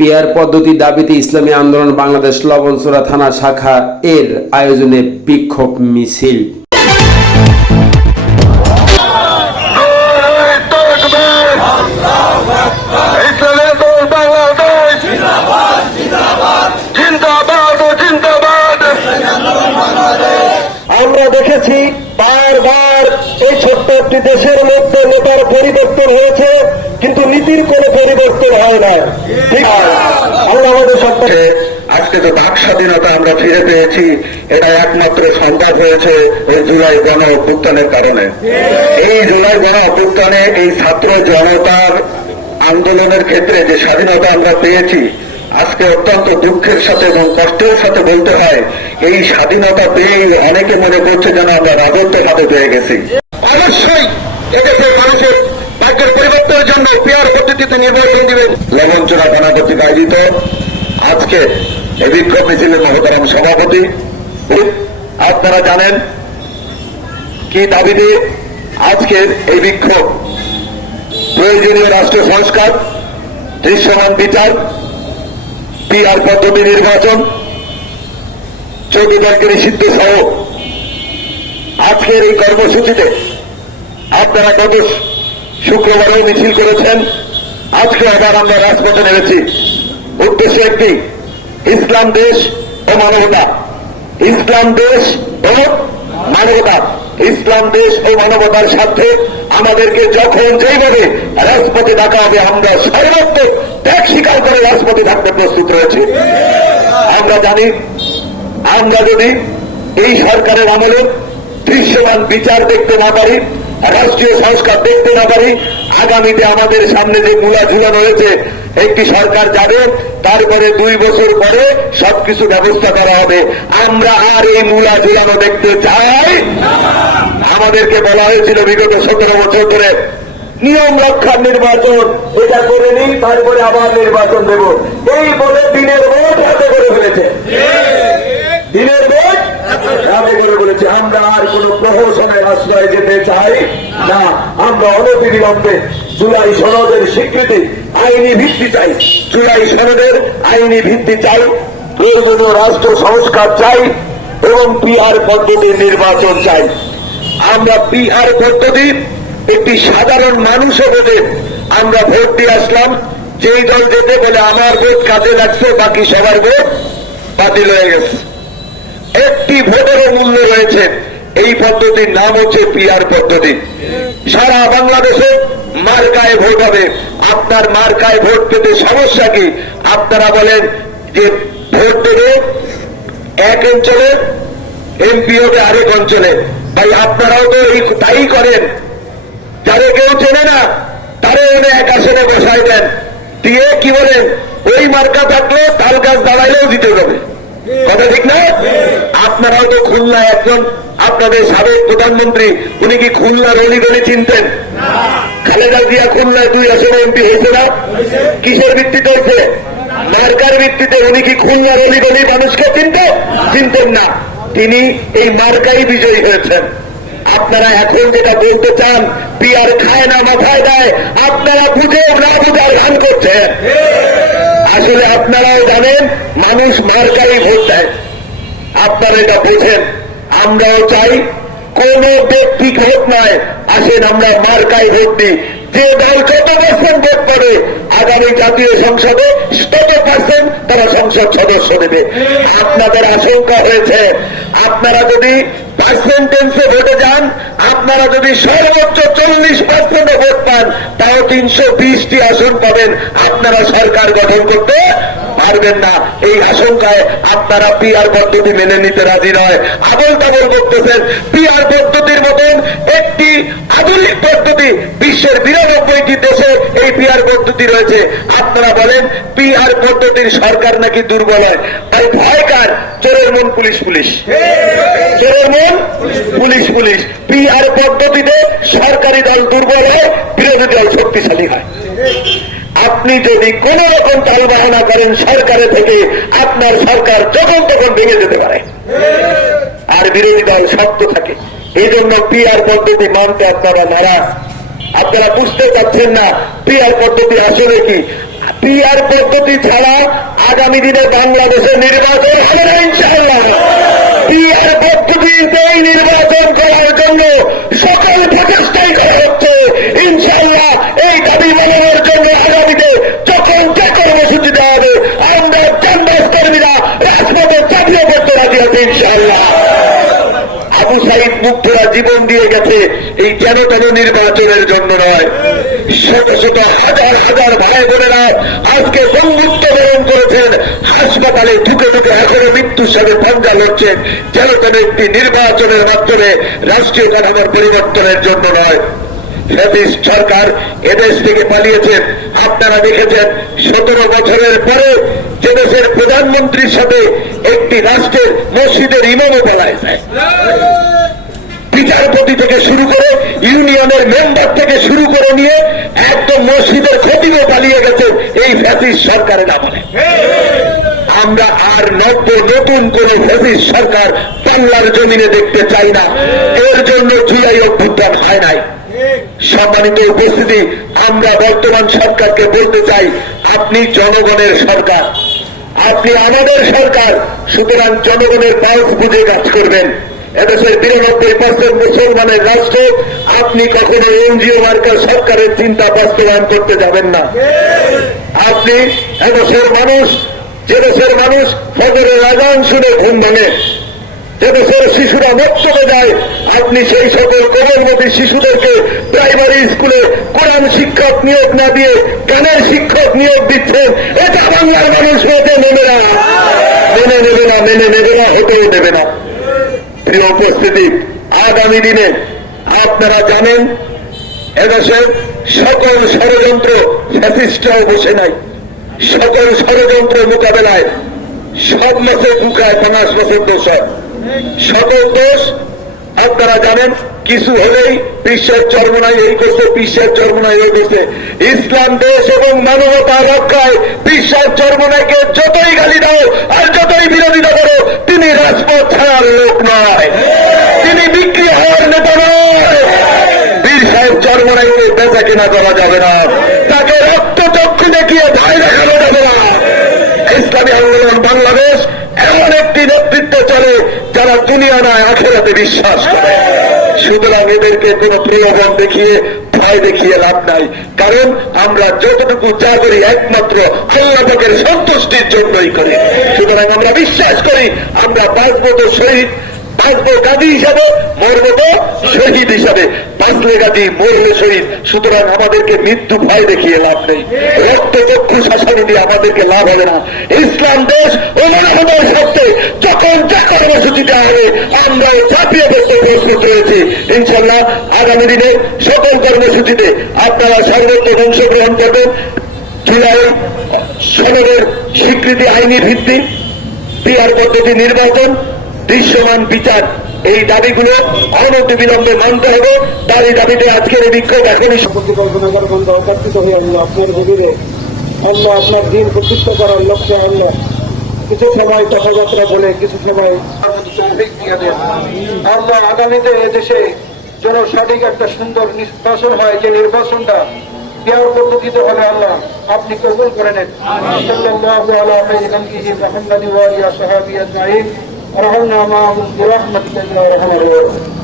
Peer পদ্ধতি দাবিতে ইসলামী আন্দোলন বাংলাদেশ লবণসোরা থানা শাখা এর আয়োজনে বিক্ষোভ মিছিল। দেখেছি বারবার এই ছোট্ট একটি দেশের মধ্যে নেতার পরিবর্তন হয়েছে, কিন্তু নীতির কোনো পরিবর্তন হয় না ঠিক আল্লাহ আমাদের আজকে তো বাক স্বাধীনতা আমরা ফিরে পেয়েছি, এটা একমাত্র সম্ভব হয়েছে এই জুলাই গণ অভ্যুত্থানের কারণে। এই জুলাই গণ অভ্যুত্থানে এই ছাত্র জনতার আন্দোলনের ক্ষেত্রে যে স্বাধীনতা আমরা পেয়েছি, আজকে অত্যন্ত দুঃখের সাথে এবং কষ্টের সাথে বলতে হয়, এই স্বাধীনতা পেয়ে অনেকে মনে করছে যেন আমরা রাজত্ব হাতে পেয়ে গেছি। অবশ্যই এদেশের মানুষের ভাগ্যের পরিবর্তনের জন্য পেয়ার পদ্ধতিতে নির্বাচন দিবেন। লবণচোরা থানা কর্তৃক আয়োজিত আজকে এই বিক্ষোভ মহতারাম সভাপতি। আপনারা জানেন কি দাবিতে এই বিক্ষোভ প্রয়োজনীয় রাষ্ট্র সংস্কার, দৃশ্যমান বিচার পিআর পদ্ধতি নির্বাচন, চৌকিদারকে নিষিদ্ধ সহ আজকের এই কর্মসূচিতে আপনারা গত শুক্রবারেও মিছিল করেছেন। আজকে আবার আমরা রাজপথে নেমেছি। উদ্দেশ্য একটি, ইসলাম দেশ ও মানবতা। ইসলাম দেশ ও মানবতা। ইসলাম দেশ ও মানবতার স্বার্থে আমাদেরকে যখন যেইভাবে রাজপথে ডাকা হবে, আমরা সর্বাত্মক ত্যাগ স্বীকার করে রাজপথে থাকতে প্রস্তুত রয়েছে। আমরা জানি, আমরা যদি এই সরকারের আমলে দৃশ্যমান বিচার দেখতে না পারি রাষ্ট্রীয় সংস্কার দেখতে না পারি, আগামীতে আমাদের সামনে যে মূলা ঝুলানো হয়েছে, একটি সরকার যাবে, তারপরে দুই বছর পরে সবকিছু ব্যবস্থা করা হবে। আমরা আর এই মূলা ঝুলানো দেখতে চাই। আমাদেরকে বলা হয়েছিল বিগত সতেরো বছর ধরে, নিয়ম রক্ষার নির্বাচন, এটা করে নিই তারপরে আবার নির্বাচন দেব। এই বলে দিনের ভোট হাতে করে ফেলেছে দিনের ভোট হাতে করে বলেছে আমরা আর কোন প্রহসনের আশ্রয় যেতে চাই না, আমরা অনতিবিলম্বে জুলাই সনদের স্বীকৃতি আইনি ভিত্তি চাই। জুলাই সনদের আইনি ভিত্তি চাই, প্রয়োজনীয় রাষ্ট্র সংস্কার চাই এবং পিআর পদ্ধতির নির্বাচন চাই। আমরা পিআর পদ্ধতি, একটি সাধারণ মানুষও বোধে আমরা ভোট দিয়ে আসলাম, যেই দল যেতে বলে আমার ভোট কাজে লাগছে, বাকি সবার ভোট বাতিল হয়ে গেছে। একটি ভোটেরও মূল্য রয়েছে। এই পদ্ধতির নাম হচ্ছে পিআর পদ্ধতি। সারা বাংলাদেশে মার্কায় ভোট হবে। আপনার মার্কায় ভোট পেতে সমস্যা কি? আপনারা বলেন যে ভোট দেবে এক অঞ্চলে এমপি হবে আরেক অঞ্চলে। ভাই, আপনারাও তো এই তাই করেন। যারে কেউ চেনে না, তারে এনে এক আসনে বসাই দেন। দিয়ে কি বলেন? ওই মার্কা থাকলে তাল গাছ দাঁড়াইলেও দিতে হবে কথা ঠিক না? আপনারাও তো খুলনা একজন আপনাদের সাবেক প্রধানমন্ত্রী, উনি কি খুলনার অলিগলি চিনতেন? খালেদা জিয়া খুলনায় দুই আসনে এমপি হয়েছে না? কিসের ভিত্তিতে হয়েছে? মার্কার ভিত্তিতে উনি কি খুলনার অলিগলি মানুষকে চিনত চিনতেন না। তিনি এই মার্কাই বিজয়ী হয়েছেন। আপনারা এখন যেটা বলতে চান, পিয়ার খায় না, মাথায় দেয়, আপনারা বুঝে না বুঝার গান করছেন। আসলে আপনারাও জানেন, মানুষ মার্কাই ভোট দেয়। আপনারা এটা বোঝেন। আমরাও চাই, কোন ব্যক্তি ভোট নয়, আসেন আমরা মার্কাই ভোট দিই। যে দল কত পার্সেন্ট ভোট করে আগামী জাতীয় সংসদে তত পার্সেন্ট তারা সংসদ সদস্য দেবে। আপনাদের আশঙ্কা হয়েছে। আপনারা যদি পার্সেন্টেন্সে ভোটে যান, আপনারা যদি সর্বোচ্চ চল্লিশ পার্সেন্ট ভোট পান, তাও তিনশো বিশটি আসন পাবেন। আপনারা সরকার গঠন করতে পারবেন না। এই আশঙ্কায় আপনারা পিআর পদ্ধতি মেনে নিতে রাজি নয়। আবল তাবল করতেছেন পিআর পদ্ধতির মতন একটি আধুনিক পদ্ধতি বিশ্বের বিরানব্বইটি দেশে এই পিআর পদ্ধতি রয়েছে। আপনারা বলেন পিআর পদ্ধতির সরকার নাকি দুর্বল হয়? তাই ভয়কার চোরের মন পুলিশ পুলিশ। চোরের মন পুলিশ পুলিশ। পিআর পদ্ধতিতে সরকারি দল দুর্বল হয় বিরোধী দল শক্তিশালী হয়। আপনি যদি কোন রকম তাল বাহানা করেন সরকারে থেকে, আপনার সরকার যখন তখন ভেঙে যেতে পারে। আর বিরোধী দল শক্ত থাকে। এই জন্য পিআর পদ্ধতি মানতে আপনারা নারাজ। আপনারা বুঝতে পারছেন না পিআর পদ্ধতি আসলে কি? পিআর পদ্ধতি ছাড়া আগামী দিনে বাংলাদেশের নির্বাচন হবে না ইনশাআল্লাহ। পিআর পদ্ধতিতে নির্বাচন করার জন্য সকল প্রচেষ্টাই করা হচ্ছে ইনশাআল্লাহ এই দাবি মানানোর জন্য আগামীতে যখন যে কর্মসূচি দেওয়া হবে আমরা ক্যাম্পাস কর্মীরা রাজপথে চাপিয়ে পড়তে রাজি আছে ইনশাআল্লাহ আবু সাইদ মুক্তরা জীবন দিয়ে গেছে, এই যেন তেন নির্বাচনের জন্য নয়? শত শত হাজার হাজার ভাই বোনেরা আজকে বন্ধুত্ব বরণ করেছেন হাসপাতালে ঢুকে ঢুকে এখনও মৃত্যুর সাথে পঞ্জা লড়ছেন, যেন তেন একটি নির্বাচনের মাধ্যমে রাষ্ট্রীয় কাঠামোর পরিবর্তনের জন্য নয়। সরকার এদেশ থেকে পালিয়েছেন, আপনারা দেখেছেন, সতেরো বছরের পরে যে দেশের প্রধানমন্ত্রীর সাথে একটি রাষ্ট্রের মসজিদের ইমামও যায়। বিচারপতি থেকে শুরু করে ইউনিয়নের মেম্বার থেকে শুরু করে নিয়ে একদম মসজিদের খতিও পালিয়ে গেছে এই ফ্যাসিস্ট সরকারের আমলে। আমরা আর নব্য নতুন কোন ফ্যাসিস্ট সরকার বাংলার জমিনে দেখতে চাই না। এর জন্য জুলাই অভ্যুত্থান হয় নাই। সম্মানিত উপস্থিতি, আমরা বর্তমান সরকারকে বলতে চাই, আপনি জনগণের সরকার। আপনি আমাদের সরকার, সুতরাং জনগণের পাউস বুঝে কাজ করবেন। এদেশের বিরানব্বই পার্সেন্ট মুসলমানের রাষ্ট্র, আপনি কখনো এনজিও মার্কার সরকারের চিন্তা বাস্তবায়ন করতে যাবেন না। আপনি এদেশের মানুষ, যে দেশের মানুষ ফজরের আগান শুনে ঘুম ভাঙে। যে দেশের শিশুরা মক্তবে যায়, আপনি সেই সকল কোমলমতি শিশুদেরকে প্রাইমারি স্কুলে কোরআন শিক্ষক নিয়োগ না দিয়ে গানের শিক্ষক নিয়োগ দিচ্ছেন, এটা বাংলার মানুষ মেনে নেবে না। মেনে নেবে না, মেনে নেবে না হতেও দেবে না। প্রিয় উপস্থিতি, আগামী দিনে আপনারা জানেন এদেশের সকল ষড়যন্ত্র ফ্যাসিস্টরাও বসে নাই। সকল ষড়যন্ত্র মোকাবেলায় সব মাসে বুকায় পাঁচ বছর দোষ সকল দোষ আপনারা জানেন, কিছু হলেই বিশ্বের চর্মনায় এই করছে, বিশ্বের চর্মনায় এই করছে। ইসলাম, দেশ এবং মানবতা রক্ষায় বিশ্বের চর্মনায়কে যতই গালি দাও আর যতই বিরোধিতা করো, তিনি রাজপথ ছাড়ার লোক নয়। তিনি বিক্রি হওয়ার নেতা নয়। বীর সাহেব চর্মনাইকে বেচা কেনা করা যাবে না। তাকে রক্ত চক্ষু দেখিয়ে ভয় দেখানো ইসলামী আন্দোলন বাংলাদেশ এমন একটি নেতৃত্ব চলে যারা দুনিয়া নয়, আখেরাতে বিশ্বাস করে। সুতরাং এদেরকে কোন প্রিয়জন দেখিয়ে, ভয় দেখিয়ে লাভ নাই। কারণ আমরা যতটুকু যা করি একমাত্র আল্লাহের সন্তুষ্টির জন্যই করি। সুতরাং আমরা বিশ্বাস করি, আমরা বাঁচবো তো শহীদ বাঁচবো গাজী হিসাবে মরবো তো শহীদ হিসাবে বাঁচলে গাজী মরলে শহীদ। সুতরাং আমাদেরকে মৃত্যু ভয় দেখিয়ে লাভ নেই। রক্ত চক্ষু শাসনে দিয়ে আমাদেরকে লাভ হবে না। ইসলাম দেশ ও মানবতার সত্ত্বে যখন যা কর্মসূচি দেওয়া হবে আমরা চাপিয়ে পড়তে প্রস্তুত রয়েছি। ইনশাল্লাহ আগামী দিনে সকল কর্মসূচিতে আপনারা সর্বোচ্চ অংশগ্রহণ করবেন। জুলাই সনদের স্বীকৃতি আইনি ভিত্তি বিহার পদ্ধতি নির্বাচন দৃশ্যমান বিচার। এই দাবিগুলো অনতি বিলম্বে মানতে হবে। তার এই দাবিতে আজকের এই বিক্ষোভ এখনই সম্পত্তি কল্পনা করে বন্ধু একত্রিত হয়ে আল্লাহ আপনার হুজুরে আল্লাহ আপনার দিন প্রতিষ্ঠ করার লক্ষ্যে আল্লাহ কিছু সময় কথাবার্তা বলে কিছু সময় আল্লাহ আগামীতে এদেশে যেন সঠিক একটা সুন্দর নির্বাচন হয় যে নির্বাচনটা দেওয়ার পদ্ধতিতে হবে আল্লাহ আপনি কবুল করে নেন। সাল্লাল্লাহু আলা সাইয়্যিদিনা মুহাম্মাদি ওয়া আলিহি ওয়া সাহবিহি আজমাইন। ورحمنا معهم برحمتك يا أرحم الراحمين.